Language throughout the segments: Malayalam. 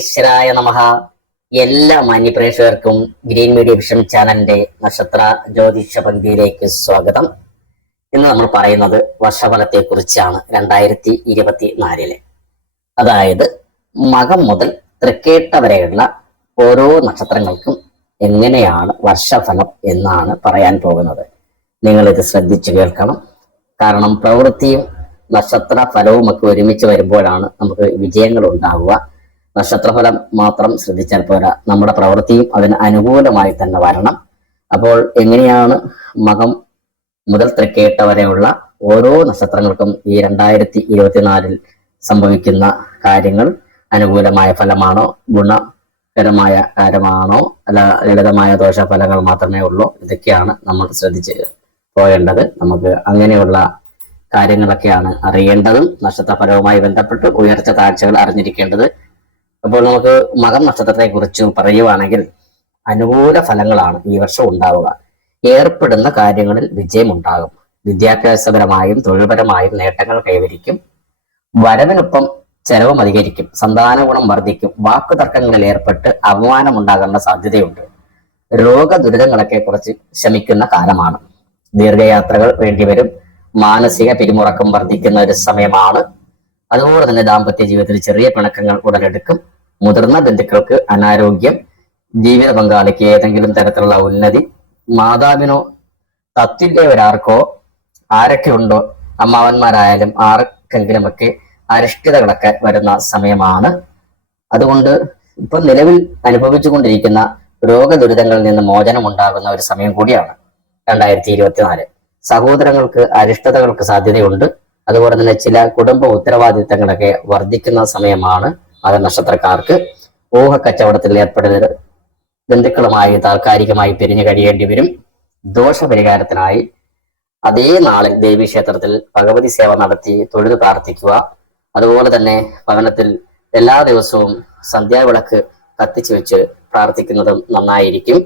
വിഘ്നേശ്വരായ നമഹ. എല്ലാ മാന്യപ്രേക്ഷകർക്കും ഗ്രീൻ മീഡിയ വിഷൻ ചാനലിന്റെ നക്ഷത്ര ജ്യോതിഷ പങ്ക്തിയിലേക്ക് സ്വാഗതം. ഇന്ന് നമ്മൾ പറയുന്നത് വർഷഫലത്തെ കുറിച്ചാണ് രണ്ടായിരത്തി ഇരുപത്തി നാലിലെ അതായത് മകം മുതൽ തൃക്കേട്ട വരെയുള്ള ഓരോ നക്ഷത്രങ്ങൾക്കും എങ്ങനെയാണ് വർഷഫലം എന്നാണ് പറയാൻ പോകുന്നത്. നിങ്ങൾ ഇത് ശ്രദ്ധിച്ചു കേൾക്കണം. കാരണം പ്രവൃത്തിയും നക്ഷത്ര ഫലവും ഒക്കെ ഒരുമിച്ച് വരുമ്പോഴാണ് നമുക്ക് വിജയങ്ങൾ ഉണ്ടാവുക നക്ഷത്രഫലം മാത്രം ശ്രദ്ധിച്ചാൽ പോരാ. നമ്മുടെ പ്രവൃത്തിയും അതിന് അനുകൂലമായി തന്നെ വരണം. അപ്പോൾ എങ്ങനെയാണ് മകം മുതൽ തൃക്കേട്ട വരെയുള്ള ഓരോ നക്ഷത്രങ്ങൾക്കും ഈ രണ്ടായിരത്തി ഇരുപത്തിനാലിൽ സംഭവിക്കുന്ന കാര്യങ്ങൾ അനുകൂലമായ ഫലമാണോ ഗുണകരമായ കാര്യമാണോ അല്ല ലളിതമായ ദോഷഫലങ്ങൾ മാത്രമേ ഉള്ളൂ? ഇതൊക്കെയാണ് നമ്മൾ ശ്രദ്ധിച്ച് പോകേണ്ടത്. നമുക്ക് അങ്ങനെയുള്ള കാര്യങ്ങളൊക്കെയാണ് അറിയേണ്ടതും നക്ഷത്രഫലവുമായി ബന്ധപ്പെട്ട് ഉയർച്ച താഴ്ചകൾ അറിഞ്ഞിരിക്കേണ്ടത് അപ്പോൾ നമുക്ക് മകം നക്ഷത്രത്തെ കുറിച്ച് പറയുവാണെങ്കിൽ അനുകൂല ഫലങ്ങളാണ് ഈ വർഷം ഉണ്ടാവുക. ഏർപ്പെടുന്ന കാര്യങ്ങളിൽ വിജയമുണ്ടാകും. വിദ്യാഭ്യാസപരമായും തൊഴിൽപരമായും നേട്ടങ്ങൾ കൈവരിക്കും. വരവിനൊപ്പം ചെലവും അധികരിക്കും. സന്താന ഗുണം വർദ്ധിക്കും. വാക്കു തർക്കങ്ങളിൽ ഏർപ്പെട്ട് അപമാനം ഉണ്ടാകേണ്ട സാധ്യതയുണ്ട്. രോഗ ദുരിതങ്ങളൊക്കെ കുറച്ച് ശമിക്കുന്ന കാലമാണ്. ദീർഘയാത്രകൾ വേണ്ടിവരും. മാനസിക പിരിമുറക്കം വർദ്ധിക്കുന്ന ഒരു സമയമാണ് അതുപോലെ തന്നെ ദാമ്പത്യ ജീവിതത്തിൽ ചെറിയ പിണക്കങ്ങൾ ഉടലെടുക്കും. മുതിർന്ന ബന്ധുക്കൾക്ക് അനാരോഗ്യം ജീവിത പങ്കാളിക്ക് ഏതെങ്കിലും തരത്തിലുള്ള ഉന്നതി മാതാവിനോ തത്തുല്യവരാർക്കോ ആരൊക്കെ ഉണ്ടോ അമ്മാവന്മാരായാലും ആർക്കെങ്കിലുമൊക്കെ അരിഷ്ടതകളൊക്കെ വരുന്ന സമയമാണ്. അതുകൊണ്ട് ഇപ്പൊ നിലവിൽ അനുഭവിച്ചുകൊണ്ടിരിക്കുന്ന രോഗദുരിതങ്ങളിൽ നിന്ന് മോചനം ഉണ്ടാകുന്ന ഒരു സമയം കൂടിയാണ് രണ്ടായിരത്തി ഇരുപത്തിനാല്. സഹോദരങ്ങൾക്ക് അരിഷ്ടതകൾക്ക് സാധ്യതയുണ്ട്. അതുപോലെ തന്നെ ചില കുടുംബ ഉത്തരവാദിത്തങ്ങളൊക്കെ വർദ്ധിക്കുന്ന സമയമാണ് മത നക്ഷത്രക്കാർക്ക് ഊഹ കച്ചവടത്തിൽ ഏർപ്പെടുന്നത് ബന്ധുക്കളുമായി താൽക്കാലികമായി പിരിഞ്ഞു കഴിയേണ്ടി വരും. ദോഷപരിഹാരത്തിനായി അതേ നാളിൽ ദേവീക്ഷേത്രത്തിൽ ഭഗവതി സേവ നടത്തി തൊഴുതു പ്രാർത്ഥിക്കുക. അതുപോലെ തന്നെ ഭവനത്തിൽ എല്ലാ ദിവസവും സന്ധ്യാവിളക്ക് കത്തിച്ചു വെച്ച് പ്രാർത്ഥിക്കുന്നതും നന്നായിരിക്കും.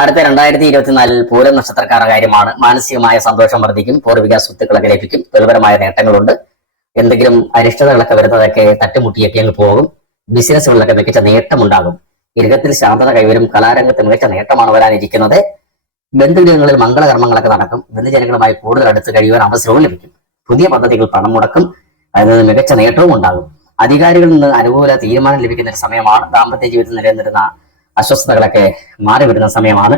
അടുത്ത രണ്ടായിരത്തി ഇരുപത്തിനാലിൽ പൂരം നക്ഷത്രക്കാരുടെ കാര്യമാണ് മാനസികമായ സന്തോഷം വർദ്ധിക്കും പൂർവിക സ്വത്തുക്കളൊക്കെ ലഭിക്കും തൊഴിൽപരമായ നേട്ടങ്ങളുണ്ട്. എന്തെങ്കിലും അരിഷ്ടതകളൊക്കെ വരുന്നതൊക്കെ തട്ടുമുട്ടിയൊക്കെ അങ്ങ് പോകും. ബിസിനസ്സുകളിലൊക്കെ മികച്ച നേട്ടമുണ്ടാകും. ഗൃഹത്തിൽ ശാന്തത കൈവരും കലാരംഗത്ത് മികച്ച നേട്ടമാണ് വരാനിരിക്കുന്നത്. ബന്ധുജനങ്ങളിൽ മംഗളകർമ്മങ്ങളൊക്കെ നടക്കും. ബന്ധുജനങ്ങളുമായി കൂടുതൽ അടുത്ത് കഴിയുവാൻ അവസരവും ലഭിക്കും. പുതിയ പദ്ധതികൾ പണം മുടക്കും. അതിൽ നിന്ന് മികച്ച നേട്ടവും ഉണ്ടാകും. അധികാരികളിൽ നിന്ന് അനുകൂല തീരുമാനം ലഭിക്കുന്ന ഒരു സമയമാണ് ദാമ്പത്യ ജീവിതത്തിൽ നിലനിന്നിരുന്ന അസ്വസ്ഥതകളൊക്കെ മാറി വിടുന്ന സമയമാണ്.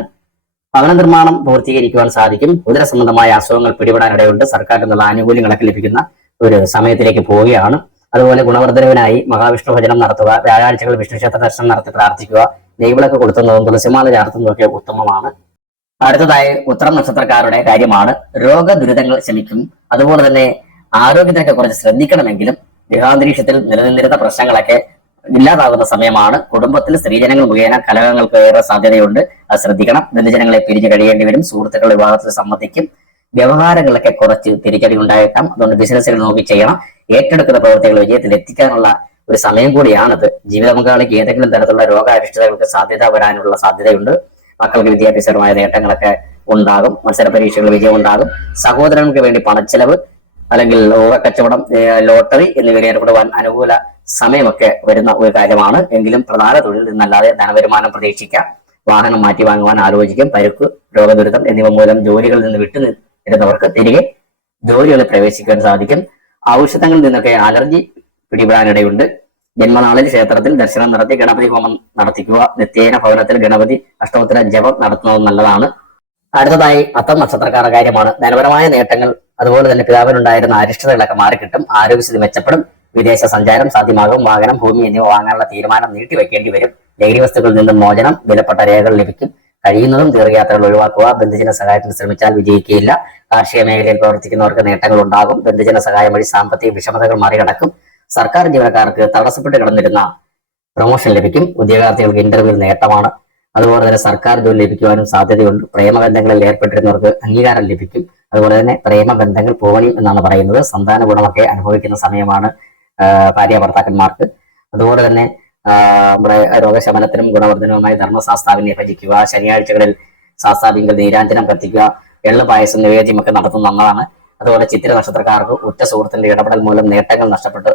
ഭവന നിർമ്മാണം പൂർത്തീകരിക്കുവാൻ സാധിക്കും. ഉദര സംബന്ധമായ അസുഖങ്ങൾ പിടിപെടാനിടയുണ്ട് സർക്കാരിൽ നിന്നുള്ള ആനുകൂല്യങ്ങളൊക്കെ ലഭിക്കുന്ന ഒരു സമയത്തിലേക്ക് പോവുകയാണ്. അതുപോലെ ഗുണവർദ്ധനവിനായി മഹാവിഷ്ണു ഭജനം നടത്തുക വ്യാഴാഴ്ചകൾ വിഷ്ണു ക്ഷേത്ര ദർശനം നടത്തി പ്രാർത്ഥിക്കുക നെയ്വിളക്ക് കൊളുത്തുന്നതും തുളസിമാല ചാർത്തുന്നതൊക്കെ ഉത്തമമാണ്. അടുത്തതായി ഉത്തരം നക്ഷത്രക്കാരുടെ കാര്യമാണ്. രോഗ ദുരിതങ്ങൾ ശമിക്കും. അതുപോലെ തന്നെ ആരോഗ്യത്തിനൊക്കെ കുറച്ച് ശ്രദ്ധിക്കണമെങ്കിലും ഗൃഹാന്തരീക്ഷത്തിൽ നിലനിന്നിരുന്ന പ്രശ്നങ്ങളൊക്കെ ഇല്ലാതാകുന്ന സമയമാണ്. കുടുംബത്തിൽ സ്ത്രീജനങ്ങൾ മുഖേന കലഹങ്ങൾക്ക് ഏറെ സാധ്യതയുണ്ട്. അത് ശ്രദ്ധിക്കണം. ബന്ധുജനങ്ങളെ പിരിഞ്ഞു കഴിയേണ്ടി വരും. സുഹൃത്തുക്കളുടെ വിവാഹത്തിൽ സമ്മതിക്കും. വ്യവഹാരങ്ങളിലൊക്കെ കുറച്ച് തിരിച്ചടി ഉണ്ടായേക്കാം. അതുകൊണ്ട് ബിസിനസ്സുകൾ നോക്കി ചെയ്യണം. ഏറ്റെടുക്കുന്ന പ്രവർത്തികൾ വിജയത്തിൽ എത്തിക്കാനുള്ള ഒരു സമയം കൂടിയാണിത്. ജീവിത പങ്കാളിക്ക് ഏതെങ്കിലും തരത്തിലുള്ള രോഗാരിഷ്ടതകൾക്ക് സാധ്യത വരാനുള്ള സാധ്യതയുണ്ട്. മക്കൾക്ക് വിദ്യാഭ്യാസപരമായ നേട്ടങ്ങളൊക്കെ ഉണ്ടാകും. മത്സര പരീക്ഷകളിൽ വിജയം ഉണ്ടാകും സഹോദരങ്ങൾക്ക് വേണ്ടി പണച്ചെലവ് അല്ലെങ്കിൽ ലോക കച്ചവടം ലോട്ടറി എന്നിവയിൽ ഏർപ്പെടുവാൻ അനുകൂല സമയമൊക്കെ വരുന്ന ഒരു കാര്യമാണ്. എങ്കിലും പ്രധാന തൊഴിൽ നിന്നല്ലാതെ ധനവരുമാനം പ്രതീക്ഷിക്കാം. വാഹനം മാറ്റി വാങ്ങുവാൻ ആലോചിക്കും. പരുക്ക് രോഗദുരിതം എന്നിവ മൂലം ജോലികളിൽ നിന്ന് വിട്ടു നിരുന്നവർക്ക് തിരികെ ജോലികളിൽ പ്രവേശിക്കാൻ സാധിക്കും. ഔഷധങ്ങളിൽ നിന്നൊക്കെ അലർജി പിടിപെടാനിടയുണ്ട്. ജന്മനാളിൽ ക്ഷേത്രത്തിൽ ദർശനം നടത്തി ഗണപതി ഹോമം നടത്തിക്കുക. നിത്യേന ഭവനത്തിൽ ഗണപതി അഷ്ടോത്തര ജപം നടത്തുന്നത് നല്ലതാണ്. അടുത്തതായി അത്തം നക്ഷത്രക്കാരുടെ കാര്യമാണ്. ധനപരമായ നേട്ടങ്ങൾ അതുപോലെ തന്നെ പിതാവിനുണ്ടായിരുന്ന അരിഷ്ടതകളൊക്കെ മാറിക്കിട്ടും ആരോഗ്യസ്ഥിതി മെച്ചപ്പെടും വിദേശ സഞ്ചാരം സാധ്യമാകും വാഹനം ഭൂമി എന്നിവ വാങ്ങാനുള്ള തീരുമാനം നീട്ടിവെക്കേണ്ടി വരും. ലഹരി വസ്തുക്കളിൽ നിന്നും മോചനം വിലപ്പെട്ട രേഖകൾ ലഭിക്കും. കഴിയുന്നതും ദീർഘയാത്രകൾ ഒഴിവാക്കുക ബന്ധുജന സഹായത്തിന് ശ്രമിച്ചാൽ വിജയിക്കുകയില്ല. കാർഷിക മേഖലയിൽ പ്രവർത്തിക്കുന്നവർക്ക് നേട്ടങ്ങൾ ഉണ്ടാകും ബന്ധുജന സഹായം വഴി സാമ്പത്തിക വിഷമതകൾ മറികടക്കും. സർക്കാർ ജീവനക്കാർക്ക് തടസ്സപ്പെട്ട് കിടന്നിരുന്ന പ്രൊമോഷൻ ലഭിക്കും. ഉദ്യോഗാർത്ഥികൾക്ക് ഇന്റർവ്യൂ നേട്ടമാണ്. അതുപോലെ തന്നെ സർക്കാർ ജോലി ലഭിക്കുവാനും സാധ്യതയുണ്ട്. പ്രേമബന്ധങ്ങളിൽ ഏർപ്പെട്ടിരുന്നവർക്ക് അംഗീകാരം ലഭിക്കും. അതുപോലെ തന്നെ പ്രേമബന്ധങ്ങൾ പോകണം എന്നാണ് പറയുന്നത്. സന്താന ഗുണമൊക്കെ അനുഭവിക്കുന്ന സമയമാണ് ഭാര്യ ഭർത്താക്കന്മാർക്ക് അതുപോലെ തന്നെ നമ്മുടെ രോഗശമനത്തിനും ഗുണവർദ്ധനവുമായി ധർമ്മശാസ്താവിനെ ഭജിക്കുക ശനിയാഴ്ചകളിൽ ശാസ്താവിങ്കൽ നീരാഞ്ജനം കത്തിക്കുക എള്ളു പായസം നിവേദ്യമൊക്കെ നടത്തുന്ന നന്നതാണ് അതുപോലെ ചിത്ര നക്ഷത്രക്കാർക്ക് ഉറ്റ സുഹൃത്തിന്റെ ഇടപെടൽ മൂലം നേട്ടങ്ങൾ നഷ്ടപ്പെട്ട്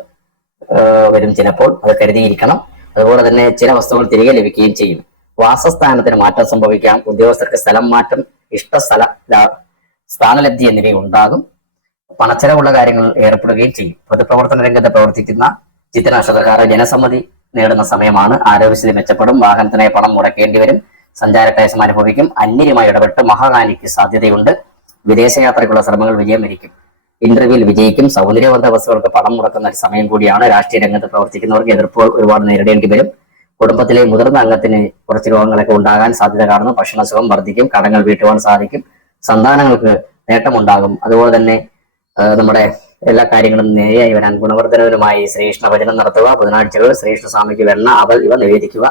വരും ചിലപ്പോൾ. അത് കരുതിയിരിക്കണം. അതുപോലെ തന്നെ ചില വസ്തുക്കൾ തിരികെ ലഭിക്കുകയും ചെയ്യും. വാസസ്ഥാനത്തിന് മാറ്റം സംഭവിക്കാം. ഉദ്യോഗസ്ഥർക്ക് സ്ഥലം മാറ്റം ഇഷ്ട സ്ഥല സ്ഥാനലബ്ധി എന്നിവ ഉണ്ടാകും പണച്ചെലവുള്ള കാര്യങ്ങളിൽ ഏർപ്പെടുകയും ചെയ്യും. പൊതുപ്രവർത്തന രംഗത്ത് പ്രവർത്തിക്കുന്ന ചിത്ര നക്ഷത്രക്കാർ ജനസമ്മതി നേടുന്ന സമയമാണ്. ആരോഗ്യസ്ഥിതി മെച്ചപ്പെടും. വാഹനത്തിനായി പണം മുടക്കേണ്ടി വരും. സഞ്ചാരക്ലേശം അനുഭവിക്കും. അന്യരുമായി ഇടപെട്ട് മഹാഹാനിക്ക് സാധ്യതയുണ്ട്. വിദേശയാത്രയ്ക്കുള്ള ശ്രമങ്ങൾ വിജയം വരിക്കും ഇന്റർവ്യൂവിൽ വിജയിക്കും. സൗന്ദര്യവർദ്ധ ബസ്സുകൾക്ക് പണം മുടക്കുന്ന ഒരു സമയം കൂടിയാണ്. രാഷ്ട്രീയ രംഗത്ത് പ്രവർത്തിക്കുന്നവർക്ക് എതിർപ്പുകൾ ഒരുപാട് നേരിടേണ്ടി വരും. കുടുംബത്തിലെ മുതിർന്ന അംഗത്തിന് കുറച്ച് രോഗങ്ങളൊക്കെ ഉണ്ടാകാൻ സാധ്യത കാണുന്നു. ഭക്ഷണസുഖം വർദ്ധിക്കും കടങ്ങൾ വീട്ടുവാൻ സാധിക്കും സന്താനങ്ങൾക്ക് നേട്ടമുണ്ടാകും. അതുപോലെ തന്നെ നമ്മുടെ എല്ലാ കാര്യങ്ങളും നേരെയായി വരാൻ ഗുണവർദ്ധനവരുമായി ശ്രീകൃഷ്ണ ഭജനം നടത്തുക ബുധനാഴ്ചകൾ ശ്രീകൃഷ്ണ സ്വാമിക്ക് വെണ്ണ അവൽ ഇവ നിവേദിക്കുക.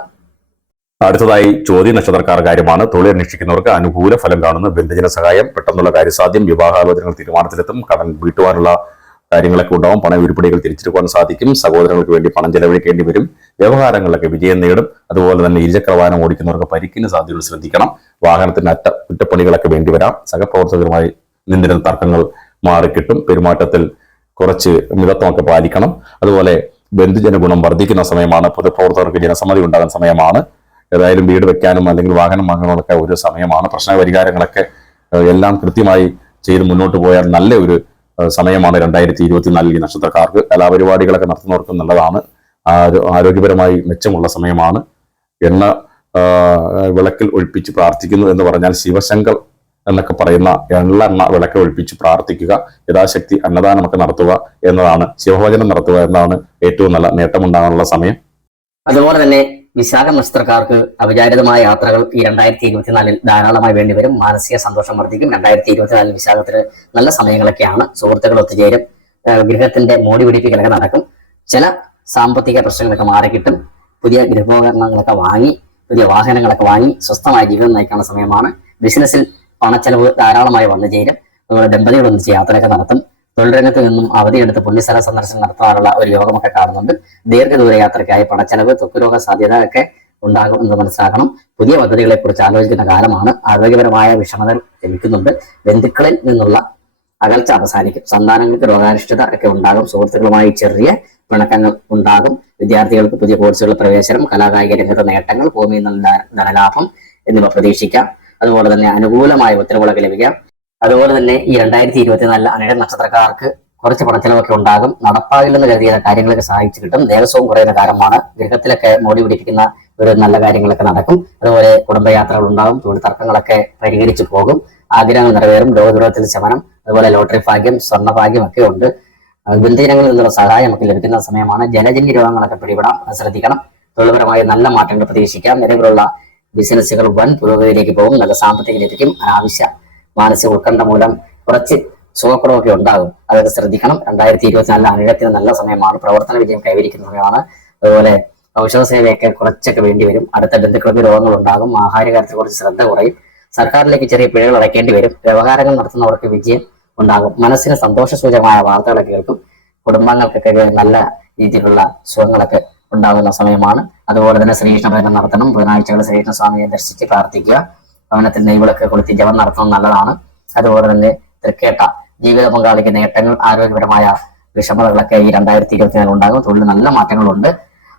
അടുത്തതായി ചോദ്യ നക്ഷത്രക്കാർ കാര്യമാണ്. തൊഴിൽ അന്വേഷിക്കുന്നവർക്ക് അനുകൂല ഫലം കാണുന്ന ബന്ധുജന സഹായം. പെട്ടെന്നുള്ള കാര്യസാധ്യം. വിവാഹാലോചനകൾ തീരുമാനത്തിലെത്തും. കടൻ വീട്ടുവാനുള്ള കാര്യങ്ങളൊക്കെ ഉണ്ടാവും. പണ ഉരുപ്പടികൾ തിരിച്ചെടുക്കുവാൻ സാധിക്കും. സഹോദരങ്ങൾക്ക് വേണ്ടി പണം ചെലവഴിക്കേണ്ടി വരും. വ്യവഹാരങ്ങളിലൊക്കെ വിജയം നേടും. അതുപോലെ തന്നെ ഇരുചക്ര വാഹനം ഓടിക്കുന്നവർക്ക് പരിക്കിന് സാധ്യതകൾ ശ്രദ്ധിക്കണം. വാഹനത്തിന് അറ്റ കുറ്റപ്പണികളൊക്കെ വേണ്ടി വരാം. സഹപ്രവർത്തകരുമായി നിന്നിരുന്ന തർക്കങ്ങൾ മാറിക്കിട്ടും പെരുമാറ്റത്തിൽ കുറച്ച് മിതത്വമൊക്കെ പാലിക്കണം. അതുപോലെ ബന്ധുജന ഗുണം വർദ്ധിക്കുന്ന സമയമാണ്. പൊതുപ്രവർത്തകർക്ക് ജനസമ്മതി ഉണ്ടാകുന്ന സമയമാണ്. ഏതായാലും വീട് വെക്കാനും അല്ലെങ്കിൽ വാഹനം വാങ്ങാനുമൊക്കെ ഒരു സമയമാണ്. പ്രശ്ന പരിഹാരങ്ങളൊക്കെ എല്ലാം കൃത്യമായി ചെയ്ത് മുന്നോട്ട് പോയാൽ നല്ല ഒരു സമയമാണ് രണ്ടായിരത്തി ഇരുപത്തിനാലിൽ ഈ നക്ഷത്രക്കാർക്ക്. കലാപരിപാടികളൊക്കെ നടത്തുന്നവർക്കും നല്ലതാണ്. ആരോ- ആരോഗ്യപരമായി മെച്ചമുള്ള സമയമാണ് എണ്ണ വിളക്കിൽ ഒഴിപ്പിച്ച് പ്രാർത്ഥിക്കുന്നു എന്ന് പറഞ്ഞാൽ ശിവശങ്കർ എന്നൊക്കെ പറയുന്ന എള്ളെണ്ണ വിളക്ക് ഒഴിപ്പിച്ച് പ്രാർത്ഥിക്കുക. യഥാശക്തി അന്നദാനമൊക്കെ നടത്തുക എന്നതാണ്. ശിവഭോജനം നടത്തുക എന്നതാണ് ഏറ്റവും നല്ല നേട്ടമുണ്ടാകാനുള്ള സമയം. അതുപോലെ തന്നെ വിശാഖ നക്ഷത്രക്കാർക്ക് അവിചാരിതമായ യാത്രകൾ ഈ രണ്ടായിരത്തി ഇരുപത്തിനാലിൽ ധാരാളമായി വേണ്ടിവരും. മാനസിക സന്തോഷം വർദ്ധിക്കും. രണ്ടായിരത്തി ഇരുപത്തിനാലിൽ വിശാഖത്തിന് നല്ല സമയങ്ങളൊക്കെയാണ് സുഹൃത്തുക്കൾ ഒത്തുചേരും. ഗൃഹത്തിന്റെ മോടി പിടിപ്പിക്കലൊക്കെ നടക്കും. ചില സാമ്പത്തിക പ്രശ്നങ്ങളൊക്കെ മാറി കിട്ടും പുതിയ ഗൃഹോപകരണങ്ങളൊക്കെ വാങ്ങി പുതിയ വാഹനങ്ങളൊക്കെ വാങ്ങി സ്വസ്ഥമായ ജീവിതം നയിക്കാനുള്ള സമയമാണ്. ബിസിനസ്സിൽ പണച്ചെലവ് ധാരാളമായി വന്നു ചേരും അതുപോലെ ദമ്പതികൾ ഒന്നിച്ച് യാത്രയൊക്കെ നടത്തും. തൊഴിൽ രംഗത്ത് നിന്നും അവധിയെടുത്ത് പുണ്യസ്ഥല സന്ദർശനം നടത്താറുള്ള ഒരു യോഗമൊക്കെ കാണുന്നുണ്ട്. ദീർഘദൂര യാത്രയ്ക്കായി പണച്ചെലവ് തൊക്കുരോഗ സാധ്യത ഒക്കെ ഉണ്ടാകും എന്ന് മനസ്സിലാക്കണം. പുതിയ പദ്ധതികളെ കുറിച്ച് ആലോചിക്കുന്ന കാലമാണ് ആരോഗ്യപരമായ വിഷമതകൾ ലഭിക്കുന്നുണ്ട് ബന്ധുക്കളിൽ നിന്നുള്ള അകൽച്ച അവസാനിക്കും. സന്താനങ്ങൾക്ക് രോഗാനിഷ്ഠത ഒക്കെ ഉണ്ടാകും. സുഹൃത്തുക്കളുമായി ചെറിയ പിണക്കങ്ങൾ ഉണ്ടാകും. വിദ്യാർത്ഥികൾക്ക് പുതിയ കോഴ്സുകളിൽ പ്രവേശനം കലാകായിക രംഗത്തെ നേട്ടങ്ങൾ ഭൂമിയിൽ നിന്ന് ധനലാഭം എന്നിവ പ്രതീക്ഷിക്കാം. അതുപോലെ തന്നെ അനുകൂലമായ ഉത്തരവുകളൊക്കെ ലഭിക്കാം. അതുപോലെ തന്നെ ഈ രണ്ടായിരത്തി ഇരുപത്തിനാലിൽ അനിഴ നക്ഷത്രക്കാർക്ക് കുറച്ച് പണച്ചെലവൊക്കെ ഉണ്ടാകും. നടപ്പാകില്ലെന്ന് കരുതിയ കാര്യങ്ങളൊക്കെ സഹായിച്ചു കിട്ടും. ദേവസ്വവും കുറയുന്ന കാലമാണ് ഗൃഹത്തിലൊക്കെ മോടി പിടിപ്പിക്കുന്ന ഒരു നല്ല കാര്യങ്ങളൊക്കെ നടക്കും. അതുപോലെ കുടുംബയാത്രകൾ ഉണ്ടാകും തൊഴിൽ തർക്കങ്ങളൊക്കെ പരിഹരിച്ചു പോകും. ആഗ്രഹങ്ങൾ നിറവേറും. രോഗദുരത്തിൽ ശമനം. അതുപോലെ ലോട്ടറി ഭാഗ്യം സ്വർണ ഭാഗ്യം ഒക്കെ ഉണ്ട്. ബന്ധുജനങ്ങളിൽ നിന്നുള്ള സഹായം നമുക്ക് ലഭിക്കുന്ന സമയമാണ്. ജലജന്യ രോഗങ്ങളൊക്കെ പിടിപെടാം. ശ്രദ്ധിക്കണം. തൊഴിൽപരമായ നല്ല മാറ്റങ്ങൾ പ്രതീക്ഷിക്കാം. നിലവിലുള്ള ബിസിനസ്സുകൾ വൻ പുരോഗതിയിലേക്ക് പോകും. നല്ല സാമ്പത്തിക ലഭിക്കും. അനാവശ്യ മാനസിക ഉത്കണ്ഠ മൂലം കുറച്ച് സുഖക്കുറവൊക്കെ ഉണ്ടാകും. അതൊക്കെ ശ്രദ്ധിക്കണം. രണ്ടായിരത്തി ഇരുപത്തിനാലിൽ അനിഴത്തിന് നല്ല സമയമാണ്. പ്രവർത്തന വിജയം കൈവരിക്കുന്ന സമയമാണ്. അതുപോലെ ഔഷധ സേവയൊക്കെ കുറച്ചൊക്കെ വേണ്ടി വരും. അടുത്ത ബന്ധുക്കൾക്ക് രോഗങ്ങൾ ഉണ്ടാകും ആഹാര കാര്യത്തിൽ കുറച്ച് ശ്രദ്ധ കുറയും. സർക്കാരിലേക്ക് ചെറിയ പിഴകൾ അടയ്ക്കേണ്ടി വരും. വ്യവഹാരങ്ങൾ നടത്തുന്നവർക്ക് വിജയം ഉണ്ടാകും. മനസ്സിന് സന്തോഷസൂചകമായ വാർത്തകളൊക്കെ കേൾക്കും. കുടുംബങ്ങൾക്കൊക്കെ നല്ല രീതിയിലുള്ള സുഖങ്ങളൊക്കെ ഉണ്ടാകുന്ന സമയമാണ്. അതുപോലെ തന്നെ ശ്രീകൃഷ്ണ ഭജനം നടത്തണം. ബുധനാഴ്ചകൾ ശ്രീകൃഷ്ണ സ്വാമിയെ ദർശിച്ച് പ്രാർത്ഥിക്കുക. ഭവനത്തിൽ നെയ്വിളക്ക് കൊളുത്തി ജപം നടത്തുന്നത് നല്ലതാണ്. അതുപോലെ തന്നെ തൃക്കേട്ട ജീവിത പങ്കാളിക്ക് നേട്ടങ്ങൾ ആരോഗ്യപരമായ വിഷമതകളൊക്കെ ഈ രണ്ടായിരത്തി ഇരുപത്തിനാലിൽ ഉണ്ടാകും. തൊഴിൽ നല്ല മാറ്റങ്ങളുണ്ട്.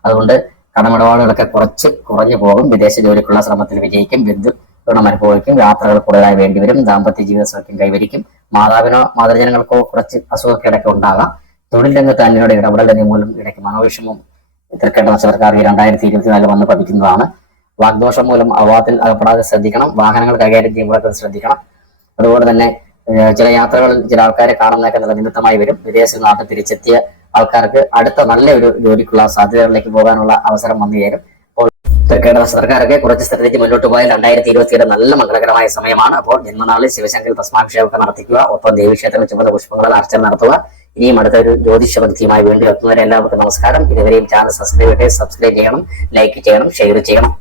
അതുകൊണ്ട് കടമിടപാടുകളൊക്കെ കുറച്ച് കുറഞ്ഞു പോകും. വിദേശ ജോലിക്കുള്ള ശ്രമത്തിൽ വിജയിക്കും. ബന്ധു ഗുണം അനുഭവിക്കും. യാത്രകൾ കൂടുതലായി വേണ്ടിവരും ദാമ്പത്യ ജീവിത സൗഖ്യം കൈവരിക്കും. മാതാവിനോ മാതൃജനങ്ങൾക്കോ കുറച്ച് അസുഖക്കേടൊക്കെ ഉണ്ടാകാം. തൊഴിൽ രംഗത്ത് അന്യരുടെ ഇടപെടൽ മൂലം ഇടയ്ക്ക് മനോവിഷമം തൃക്കേട്ട സർക്കാർ ഈ രണ്ടായിരത്തി ഇരുപത്തിനാലിൽ വന്ന് പതിക്കുന്നതാണ്. വാഗ്ദോഷം മൂലം അപവാദത്തിൽ അകപ്പെടാതെ ശ്രദ്ധിക്കണം. വാഹനങ്ങൾ കൈകാര്യം ചെയ്യുമ്പോഴൊക്കെ ശ്രദ്ധിക്കണം. അതുപോലെ തന്നെ ചില യാത്രകളിൽ ചില ആൾക്കാരെ കാണുന്നതൊക്കെ നല്ല നിമിത്തമായി വരും. വിദേശ നാട്ടിൽ തിരിച്ചെത്തിയ ആൾക്കാർക്ക് അടുത്ത നല്ല ഒരു ജോലിക്കുള്ള സാധ്യതകളിലേക്ക് പോകാനുള്ള അവസരം വന്നു ചേരും. അപ്പോൾ തൃക്കേട സർക്കാരൊക്കെ കുറച്ച് സ്ഥലത്തേക്ക് മുന്നോട്ട് പോയാൽ രണ്ടായിരത്തി ഇരുപത്തിയേഴ് നല്ല മംഗളകരമായ സമയമാണ്. അപ്പോൾ ജന്മനാളിൽ ശിവശങ്കർ ഭസ്മാഭിഷേകമൊക്കെ നടത്തിക്കുക. ഒപ്പം ദേവീക്ഷേത്രത്തിൽ ചുമത പുഷ്പങ്ങളിൽ അർച്ചന നടത്തുക. ഇനിയും അടുത്ത ഒരു ജ്യോതിഷ ഭക്തിയുമായി വീണ്ടും എത്തുന്നവരെ എല്ലാവർക്കും നമസ്കാരം. ഇതുവരെയും ചാനൽ സബ്സ്ക്രൈബ് ചെയ്യട്ടെ സബ്സ്ക്രൈബ് ചെയ്യണം ലൈക്ക് ചെയ്യണം ഷെയർ ചെയ്യണം.